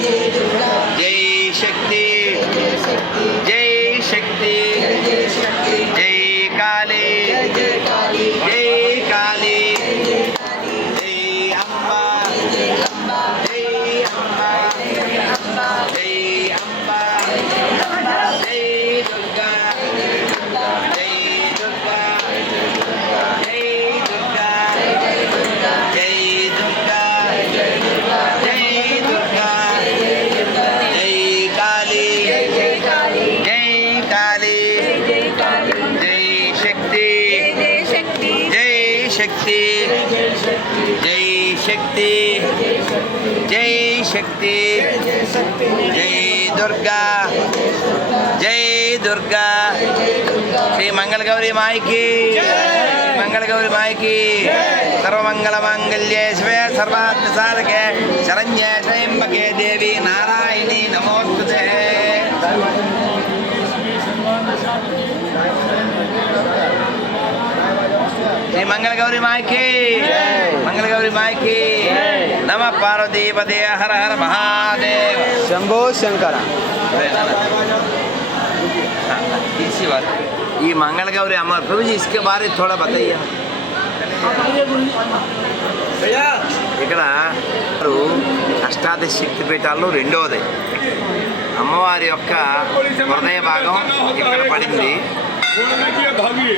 జై శక్తి జై శక్తి జై దుర్గా జై దుర్గా. శ్రీ మంగళ గౌరి మాయికి మంగళ గౌరి మాయికి సర్వమంగళ మంగళ్యే శివే సర్వార్థ సాధకే శరణ్యే త్రయంబకే దేవి నారాయణి నమోస్తుతే. శ్రీ మంగళ గౌరి మాయకి మంగళ గౌరి మాయకి నమ పార్వతీపదే హర హర మహాదేవ శంభో శంకర इसी बात ये मंगल गौरी अमर प्रभु जी इसके बारे में थोड़ा बताइए ఇక్కడ వారు అష్టాదశ శక్తి పీఠాల్లో రెండవది అమ్మవారి యొక్క హృదయ భాగం ఇక్కడ పడింది హృదయ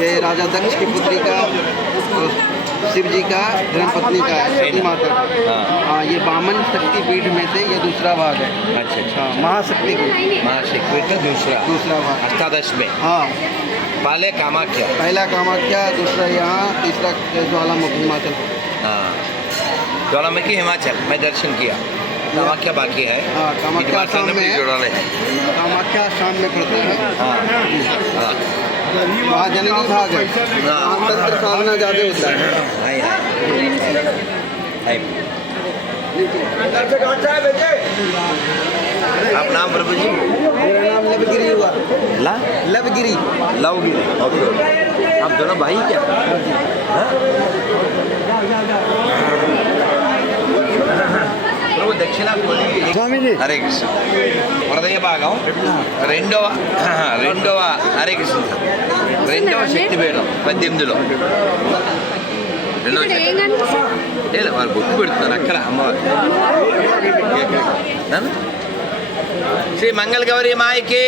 ये राजा दक्ष की पुत्री का शिव जी का धर्मपत्नी का सती माता। हाँ।, हाँ। ये बामन शक्ति पीठ में से ये दूसरा भाग है। अच्छा अच्छा। हाँ, महाशक्ति पीठ। महाशक्तिपीठ का दूसरा। दूसरा भाग। अष्टादश में। हाँ। पहले कामाख्या। पहला कामाख्या दूसरा यहाँ तीसरा ज्वालामुखी हिमाचल। हाँ। ज्वालामुखी हिमाचल मैं दर्शन किया। कामाख्या बाकी है। हाँ, कामाख्या शाम में कामाख्या शाम में पड़ता है। हाँ। हाँ। वहाँ जननी भाग है हाँ। वहाँ तंत्र साधना ज़्यादा होता है है है है आप नाम प्रभु जी मेरा नाम लवगिरी हुआ ला लवगिरी लवगिरी ओके आप दोनों भाई क्या हाँ? ప్రభు దక్షిణ కొలి స్వామీజీ హరే కృష్ణ హృదయ భాగం రెండవ రెండవ హరే కృష్ణ. సార్ రెండవ శక్తి పీఠం పద్దెనిమిదిలో. రెండవ లేదు వారు గుర్తు పెడుతున్నారు అక్కడ అమ్మవారు? శ్రీ మంగళ గౌరి మాయకి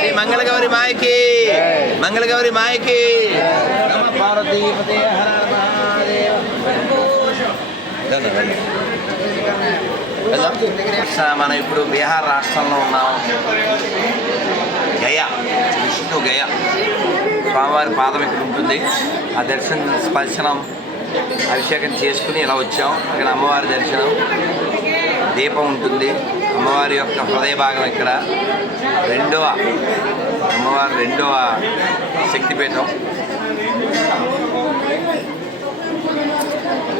శ్రీ మంగళ గౌరి మాయకి మంగళ గౌరి మాయకి. నమ పార్వతీపతే హర హర మహాదేవ. వెళ్దాం, మనం ఇప్పుడు బీహార్ రాష్ట్రంలో ఉన్నాం. గయా. విష్ణు గయా. స్వామివారి పాదం ఇక్కడ ఉంటుంది. ఆ దర్శనం స్పర్శనం అభిషేకం చేసుకుని ఇలా వచ్చాం. ఇక్కడ అమ్మవారి దర్శనం. దీపం ఉంటుంది. అమ్మవారి యొక్క హృదయ భాగం ఇక్కడ. రెండవ అమ్మవారి రెండవ శక్తిపీఠం.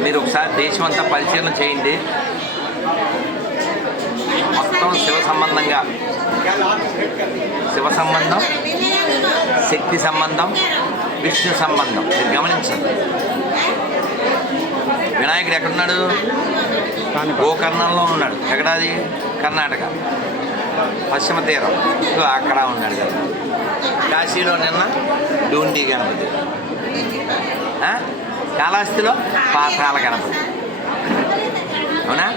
మీరు ఒకసారి దేశం అంతా పరిశీలన చేయండి. మొత్తం శివ సంబంధంగా. శివ సంబంధం శక్తి సంబంధం విష్ణు సంబంధం. మీరు గమనించండి. వినాయకుడు ఎక్కడున్నాడు? గోకర్ణంలో ఉన్నాడు. ఎక్కడాది? కర్ణాటక. పశ్చిమ తీరం. అక్కడ ఉన్నాడు. కదా కాశీలో నిన్న డూండి గణపతి? కాళహస్తిలో పాతాల గణపతి. అవునా?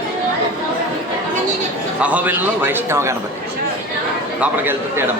అహోబిల్లో వైష్ణవ గణపతి. లోపలికి వెళ్తుంటే ఎడం